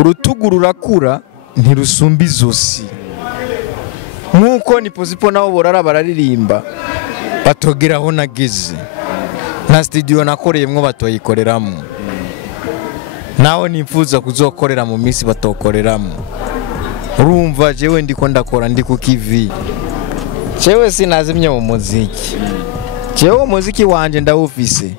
urutugu rurakura ntirusumba izosi nkuko nipozipo nabo borara bararirimba batogeraho nageze na studio nakoreyemwo batoyikoreramo nawe nifuza kuzokorera mu minsi batokoreramo urumva jewe ndiko ndakora ndi ku kivi jewe sinazimye mu muziki jewe umuziki wanje ndawufise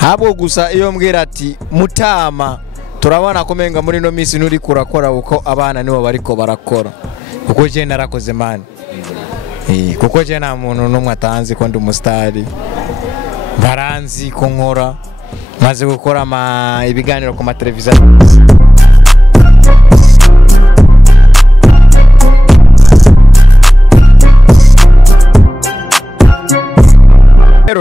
habo gusa iyo mbwira ati mutama turabona komenga muri no minsi nuri kurakora uko abana nibo bariko barakora kuko je narakoze man kuko je nta muntu numwe atanzi ko ndi umustari baranzi ko nkora maze gukora ibiganiro ku mateleviziyo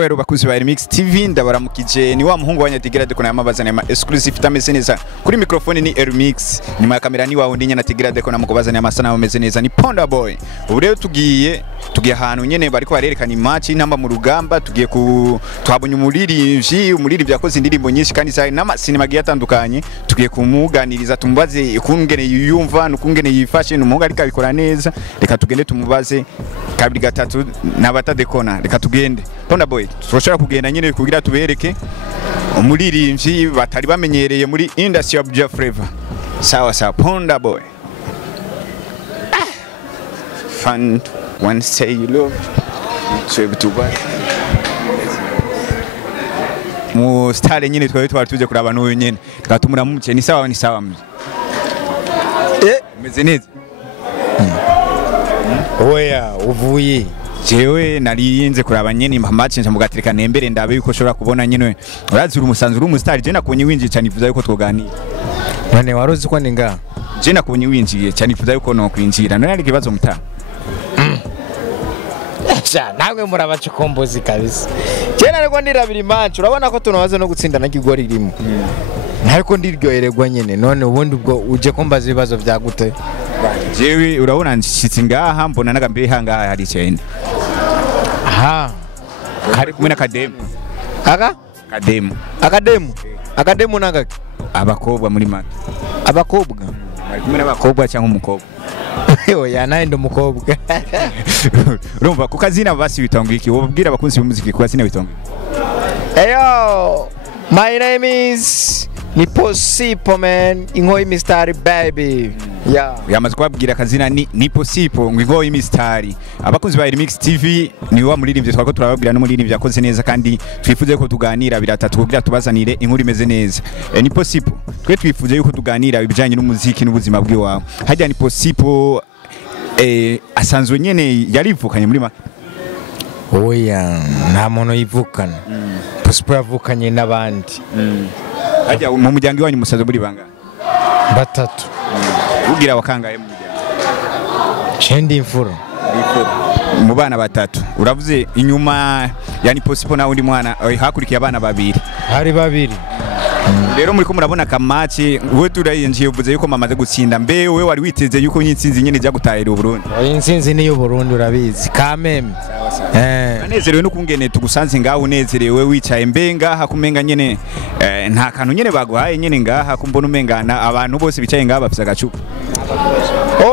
Rero bakuzi ba Remix TV ndabaramukije ni wa muhungu wanyategera deko na mabazana ya exclusive tameze neza kuri microphone ni Remix nyuma ya kamera ni wawe ndinya nategera deko na mukobazana amasana ameze neza ni Ponda Boy ubu rero tugiye ahantu nyene bariko barerekana imatch intamba mu rugamba tugiye twabonye umuririmbyi yakoze indirimbo nyinshi kandi sai n'amasinema giye atandukanye tugiye kumuganiriza tumubaze ukungene yiyumva n'ukungene yifashe n'umuhungu ariko abikora neza reka tugende tumubaze kabiri gatatu nabatadekona reka tugende Ponda Boy turashaka kugenda nyene kugira tubereke umuririmbyi batari bamenyereye muri industry of Jazz Flavor sawa Ponda Boy fun one say you love to buy mu style nyene twari tuje kuraba n'uyu nyene tukatumura mu ni sawa meze neza oya uvuye jewe nariyenze kuraba nyene match ncamugatereka nembere ndabe yuko shobora kubona nyene urazira umusanzu uri umustar je nakonye winjiye cyane ivuza yuko twoganira none warozi ko ninga je nakonye winjiye cyane ivuza yuko no kwinjira none ari kibazo muta nawe murabacukombozi kabisa cyane ariko ndirabira match urabona ko tunabaze no gutsinda na kigori ririmo ariko ndiryohererwa nyene none ubundi ubwo uje kumbaza ibibazo bya gute jewe urabona nshitsi ngaha mbona nagambe hangaha hari cyane hari kumwe na akademu nagaki abakobwa muri mata abakobwa bari kumwe n'abakobwa cyangwa umukobwa oya naye ndo umukobwa urumva ku kazina basi bitongo iki ubwira abakunzi b'umuziki ku kazina bitongo Eyo my name is Niposipo man ingoyi Mr. Baby yamaze kubabwira akazina ni Posipo ngo ingoyi Mr. abakunzi ba Remix TV ni wa muririmbyi twako turababwira no muririmbyi yakoze neza kandi twifuze ko tuganira biratatu kugira tubazanire inkuru imeze neza ni Posipo twe twifuze yuko tuganira ibijanye n'umuziki n'ubuzima bw'iwawe hajya ni Posipo asanzwe nyene yarivukanye muri make oya nta muntu yivukana Posipo yavukanye n'abandi hajya mu muryango wanyu musazo muri banga batatu ugira wakangaye mu muryango cendi imfuro mu bana batatu uravuze inyuma yani Posipo na undi mwana hakurikiye abana babiri hari babiri rero muri ko murabona kamaci we turayenjiye uvuze yuko mamaze gutsinda mbe we wari witeze yuko nyinsinzi nyene jya gutahira u Burundi insinzi ni y'u Burundi urabizi kameme anezerewe no kungene tugusanze ngaho unezerewe wicaye mbe ngaha kumenga nyene nta kantu nyene baguhaye nyene ngaha kumbona umengana abantu bose bicaye ngaha bafise agacupa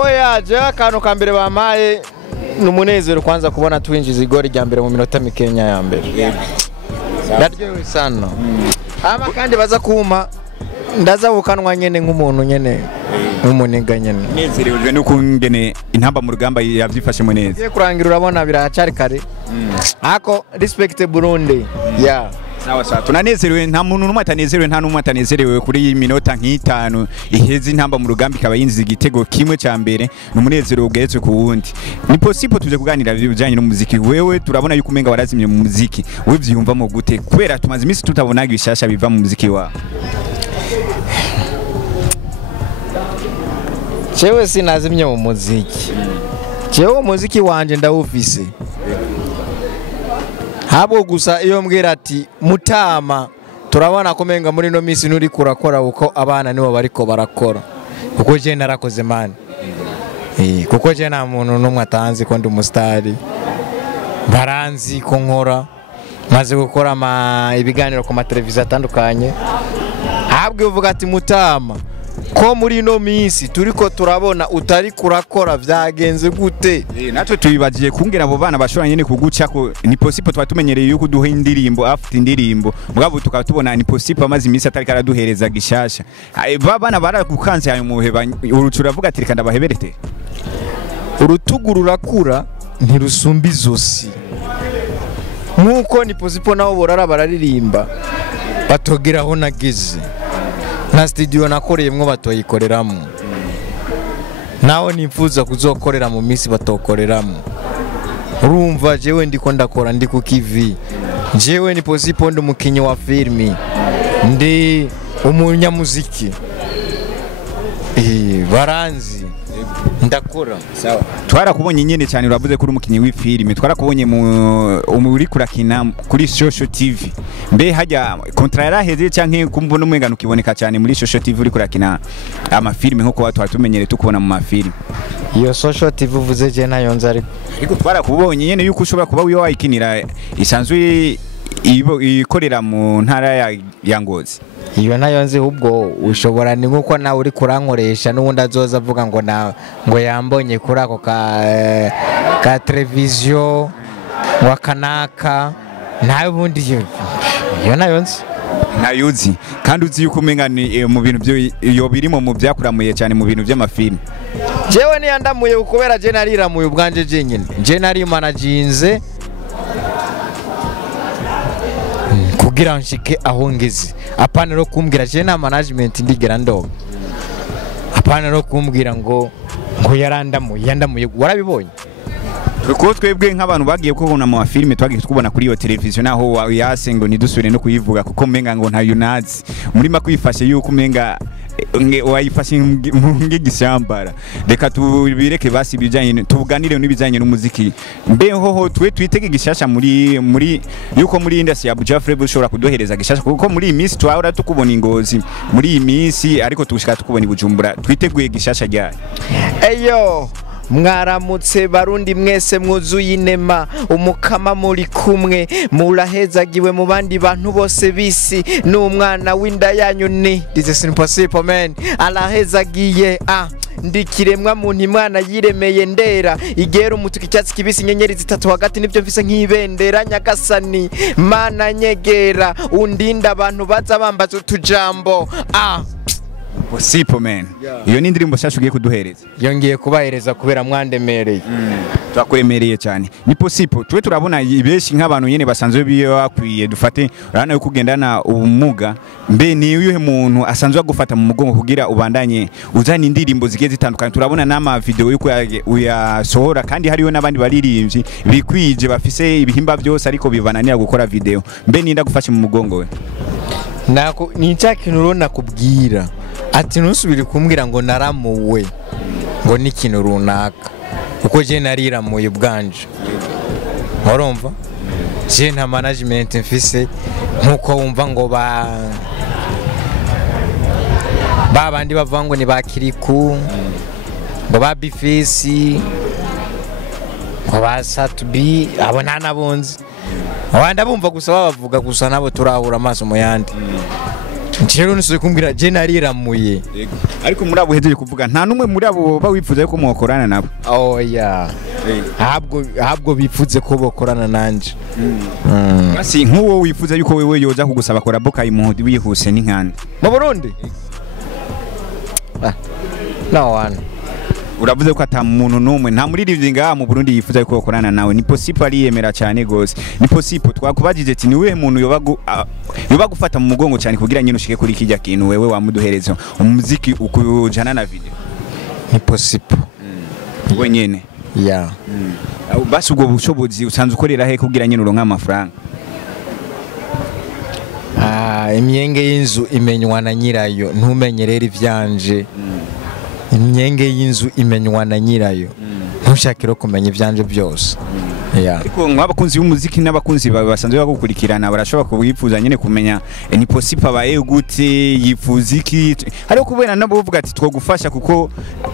oya je akantu kambere bamaye numunezero kwanza kubona twinjiza igori rya mbere mu minota mikenya ya mbere ndaryohewe sana ama kandi baza kuma ndaza bukanwa nyene nk'umuntu nyene nk'umuniga nyene nezerewe no kungene intamba mu rugamba yavyifashe mu neza kurangira urabona biracari kare ako respect Burundi sawa tunanezerewe nta muntu numwe atanezerewe nta numwe atanezerewe kuri iyi minota nk'itanu iheze intamba mu rugamba ikaba yinjiza igitego kimwe ca mbere n'umunezero ugeze ku wundi ni Posipo tuje kuganira bijanye n'umuziki wewe turabona yuko umenga warazimye mu muziki we vyumvamo gute kubera tumaze imisi tutabonaga ibishasha biva mu muziki wa jewe sinazimye mu muziki jewe umuziki wanje ndawufise habo gusa iyo mbwira ati mutama turabona komenga muri no minsi nuri kurakora uko abana nibo bariko barakora kuko je narakoze man kuko je nta muntu numwe atanzi ko ndi umustari baranzi ko nkora maze gukora ibiganiro ku mateleviziyo atandukanye ahabwe uvuga ati mutama ko muri no minsi turiko turabona utari kurakora vyagenze gute natwe tubibagiye kumbwira abo bana bashobora nyene kuguca ko ni possible twatumenyereye yuko duha indirimbo afite indirimbo mugabo tukaba tubona ni possible amazi imisi atari karaduhereza gishasha bana barakukanze hayo muheba urucura avuga ati reka ndabaheberete urutugu rurakura ntirusumba izosi nkuko ni possible nabo borara bararirimba batogeraho nageze na studio nakoreyemwo batoyikoreramo naho nifuza kuzokorera mu misi batokoreramo urumva jewe ndiko ndakora ndi ku kivi jewe ni possible ndi umukinyi wa filmi ndi umunyamuziki baranzi ndakora sawa twarakubonye nyene cyane uravuze kuri umukinyi w'ifilme twarakubonye muri kurakina kuri social TV mbe hajya kontra yaraheze canke kumbona umwengano kiboneka cyane muri social TV uri kurakina amafilme nko kwa twatumenyere tukubona mu mafilme iyo social TV uvuze je nayo nzari ariko twarakubonye nyene yuko ushobora kuba wiyo wayikinira isanzwe ikorera mu ntara ya Ngozi iyo nayo nzi ubwo ushobora ni nkuko nawe uri kurankoresha n'ubundi azoza avuga ngo yambonye kuri ako ka televiziyo wa kanaka nawe ubundi iyo nayo nzi nayuzi kandi uzi yuko umenga ni mu bintu byo iyo birimo mu byakuramuye cyane mu bintu by'amafilme jewe niyandamuye ukubera je nariramuye ubwanje jenyine je nari managinze kugira nshike aho ngeze apana ro kumbwira je na management ndigera ndo apana ro kumbwira ngo yandamuye warabibonye kuko twebwe nk'abantu bagiye kubona mu filme twagiye tukubona kuri iyo televiziyo naho yase ngo nidusubire no kuyivuga kuko menga ngo ntayo nazi muri makwifashe yuko menga wayifashe nk'igisambara reka tubireke basi bijanye tubuganire n'ibijanye n'umuziki mbe hoho twitege gishasha muri yuko muri industry ya Abuja Flavour ushobora kudohereza gishasha kuko muri iyi minsi twahora tukubona Ingozi muri iyi minsi ariko tushaka tukubona Bujumbura twiteguye gishasha ryari eyo mwaramutse barundi mwese mwuzuye inema umukama muri kumwe murahezagiwe mu bandi bantu bose bisi n'umwana w'inda yanyu ni this is impossible man arahezagiye ndikiremwa muntu imana yiremeye ndera igera umutuku icyatsi kibisi inyenyeri zitatu hagati nibyo mfise nk'ibendera nyagasani mana nyegera undinda abantu baza bambaza utujambo Possible man. Iyo ni indirimbo shasha ugiye kuduhereza. Yongiye kubahereza kubera mwandemereye. Twakwemereye cyane. Ni possible. Twe turabona ibeshi nk'abantu nyene basanzwe biyo bakwiye dufate urana yo kugendana ubumuga mbe ni uyuhe muntu asanzwe agufata mu mugongo kugira ubandanye uzana indirimbo zigiye zitandukanye turabona nama video yuko uyasohora kandi hariyo nabandi baririmbyi bikwije bafise ibihimba byose ariko bibananira gukora video mbe ninda gufasha mu mugongo we. Nako ni cyakintu urona kubwira ati nusubire kumbwira ngo naramuwe ngo n'ikintu runaka uko je nariramuye bwanje urumva je nta management mfise nkuko wumva ngo babandi bavuga ngo ni bakiriku ngo ba BIG FIZZO ngo basatubi abo nta nabonzi abandi bumva gusa bavuga gusa nabo turahura amaso mu yandi Njero nisuye kumbwira je nariramuye ariko muri abo hejeje kuvuga nta numwe muri abo bawifuza ko mukorana nabo oya habwo bifuze ko bokorana nanje basi nkuwo wifuza yuko wewe yoza kugusaba kora boka imuhudi wihuse n'inkande mu Burundi no one uravuze ko ata muntu numwe nta muririmbyi ngaha mu Burundi yifuza yuko bokorana nawe ni possible ari yemera cyane gose ni possible twakubajije ati ni wewe muntu yoba gufata mu mugongo cyane kugira nyine ushike kuri kijya kintu wewe wamuduhereza umuziki ukujana na video ni possible we nyene basi ubwo bushobozi usanzwe ukorera he kugira nyine uronka amafaranga imyenge y'inzu imenywa na nyirayo ntumenyerera ivyanje imyenge y'inzu imenywa na nyirayo ntushakire kumenya ivyanje byose ariko nk'abakunzi b'umuziki n'abakunzi basanzwe bagukurikirana barashobora kubifuza nyene kumenya ni possible abaye gute yifuza iki ariko kubera nabo bavuga ati twogufasha kuko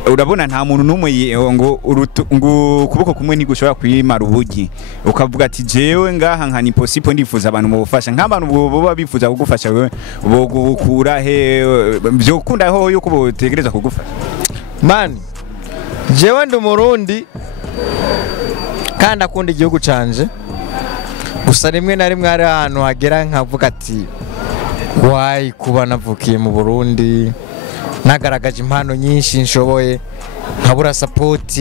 urabona nta muntu numwe ngo kuboko kumwe ntigushobora kwimara ubugi ukavuga ati jewe ngaha nka ni possible ndifuza abantu mu bufasha nk'abantu boba bifuza kugufasha wewe bogukura he byo kunda ho yuko botegereza kugufasha man jewe ndi umurundi kandi akunda igihugu canje gusa rimwe na rimwe ari ahantu hagera nkavuga ati why kuba navukiye mu Burundi nagaragaje impano nyinshi nshoboye nkabura support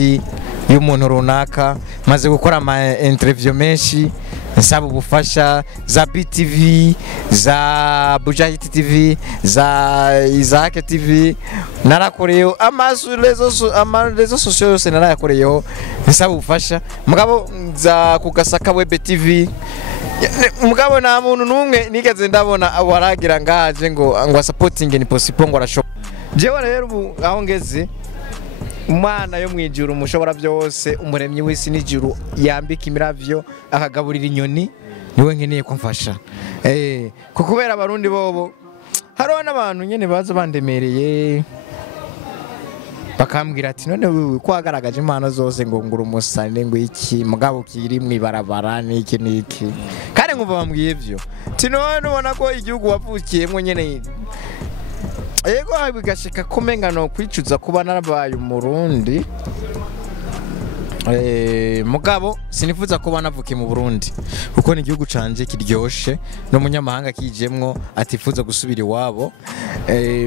y'umuntu runaka maze gukora ama interview menshi nsaba ubufasha za BTV za Bujahit TV za Isaac TV narakoreyo amarezo social yose narakoreyo nsaba ubufasha mugabo za kugasaka web TV mugabo nta muntu numwe nigeze ndabona waragira ngaje ngo supporting ni possible ngo arashoboka jewe rero aho ngeze umwana yo mwijuru mushobora byose umuremyi w'isi n'ijuru yambika imiravyo akagaburira inyoni niwe nkeneye ko mfasha kubera abarundi bobo hariho n'abantu nyene baza bandemereye bakambwira ati none wewe ko agaragaje impano zose ngo ngura umusane ngo iki mugabo kiri mwibarabara niki kandi nkumva bambwiye ivyo tinone ubona ko igihugu wavukiyemo nyene ego bigashika kumenga no kwicuza kuba narabaye umurundi mugabo sinifuza kuba navukiye mu Burundi kuko ni igihugu canje kiryoshe no munyamahanga kijemwo atifuza gusubira iwabo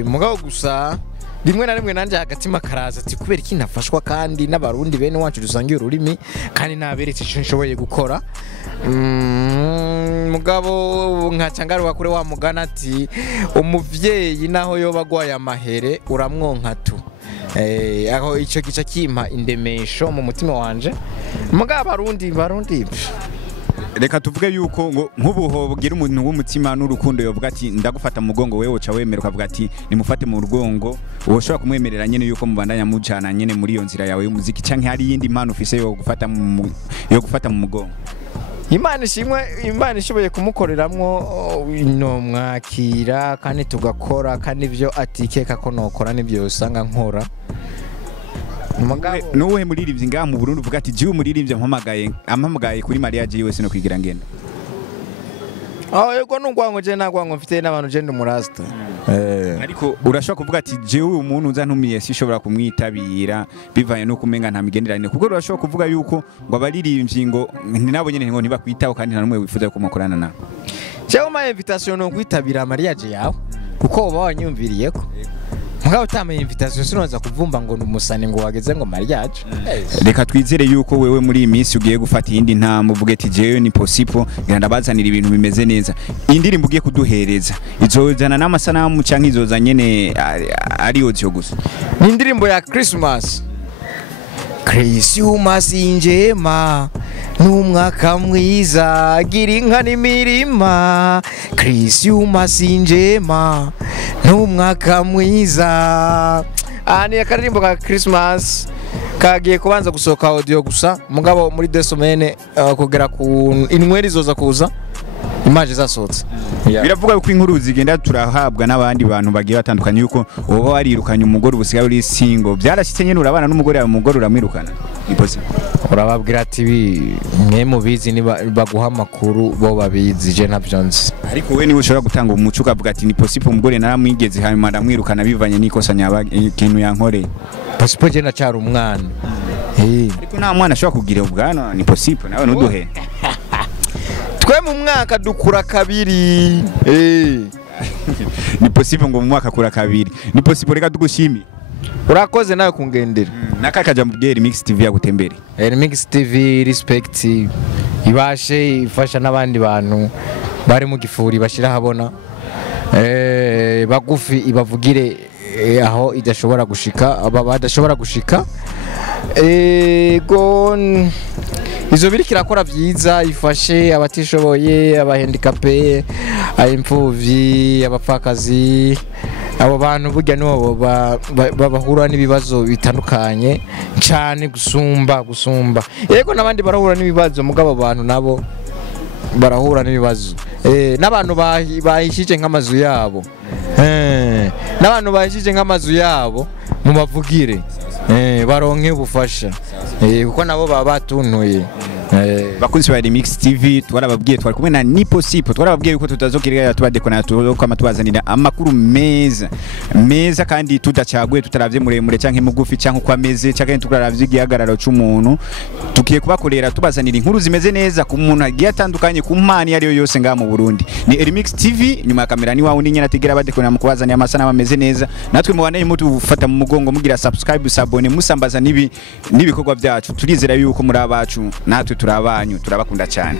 mugabo gusa rimwe na rimwe nanje hagatima karaza ati kubera iki nafashwa kandi n'abarundi bene wacu dusangiye ururimi kandi naberetse ico nshoboye gukora mugabo nkacangaruka kure wa mugana ati umuvyeyi naho yo bagwaye amahere uramwonka tu aho ico gica kimpa indemesho mu mutima wanje mugabo barundi reka tuvuge yuko ngo nk'ubuho bugira umuntu w'umutima n'urukundo yovuga ati ndagufata mu mugongo wewe uca wemera ukavuga ati nimufate mu rugongo woshobora kumwemerera nyene yuko mubandanya mujana nyene muri iyo nzira yawe y'umuziki canke hari yindi impano ufise yo gufata mu mugongo Imana ishoboye kumukoreramwo no mwakira kandi tugakora kandi ivyo atikeka ko nokora nibyo usanga nkora nuwe muririmbyi ngaha mu Burundi uvuga ati jiwe muririmbyi ampamagaye kuri mariage yiwe sino kwigira ngenda yego nungwango je nagwango mfite n'abantu je ndi murasta ariko urashobora kuvuga ati jewe umuntu uza ntumiye sishobora kumwitabira bivanye no kumenga nta migenderanire kuko urashobora kuvuga yuko ngo abaririmbyi ngo nabo nyene ngo ntibakwitaho kandi nta numwe wifuza ko mukorana na jewe ma invitation no kwitabira mariage yawe kuko uba wanyumviriyeko mugabo utamenye invitation sinoza kuvumba ngo numusane ngo wageze ngo mariage reka twizere yuko wewe muri iyi minsi ugiye gufata iyindi ntambwe uvuge ati jewe ni possible ngenda bazanira ibintu bimeze neza indirimbo ugiye kuduhereza izozana n'amasanamu canke izoza nyene ari audio gusa ni indirimbo ya Christmas njema n'umwaka mwiza gira inka n'imirima Christmas njema n'umwaka mwiza ni akaririmbo ka Christmas kagiye kubanza gusohoka audio gusa mugabo muri desomene kugera ku inweri zoza kuza image zasohotse biravuga ko inkuru zigenda turahabwa n'abandi bantu bagiye batandukanye yuko uba warirukanye umugore ubusigaye uri single byarashitse nyene urabana n'umugore yawe umugore uramwirukana urababwira ati mwe mubizi ni baguha amakuru bo babizi je navyo nzi ariko we niwe ushobora gutanga umuco ukavuga ati ni possible umugore naramwigeze hanyuma ndamwirukana bivanye n'ikosa ikintu yankoreye possible je nacara umwana ariko nta mwana ashobora kugira ubwana ni possible nawe nuduhe twe mu mwaka dukura kabiri ni possible ngo mu mwaka kura kabiri ni possible reka tugushimire urakoze nawe kungendera nakakaja mu Remix TV yagutembere Remix TV respect ibashe ifasha n'abandi bantu bari mu gifuri bashira habona bagufi ibavugire aho idashobora gushika aba badashobora gushika izo birikira akora byiza ifashe abatishoboye abahandikape imfuvyi abapfakazi abo bantu burya nibo bahura n'ibibazo bitandukanye cyane gusumba yego n'abandi barahura n'ibibazo mugabo abantu nabo barahura n'ibibazo n'abantu bahishije nk'amazu yabo n'abantu bahishije nk'amazu yabo mu bavugire baronke ubufasha kuko nabo baba batuntuye. Bakunzi ba Remix TV twarababwiye twari kumwe na Niposipo, twarababwiye ko tutazokirira tubadekona tukoma tubazanira amakuru meza kandi tudacyaguye tutaravye muremure canke mugufi canke uko ameze canke tukaravye igihagararo c'umuntu, tukiye kubakorera tubazanira inkuru zimeze neza ku muntu agiye atandukanye ku mpani yari yose nga mu Burundi. Ni Remix TV, nyuma ya kamera ni wawe nyina tigera badekona mu kubazanira amasana ameze neza, natwe mubane mutufata mu mugongo mugira subscribe sabone musambaza nibikorwa byacu, turizera yuko muri abacu natwe turabanyu turabakunda cyane.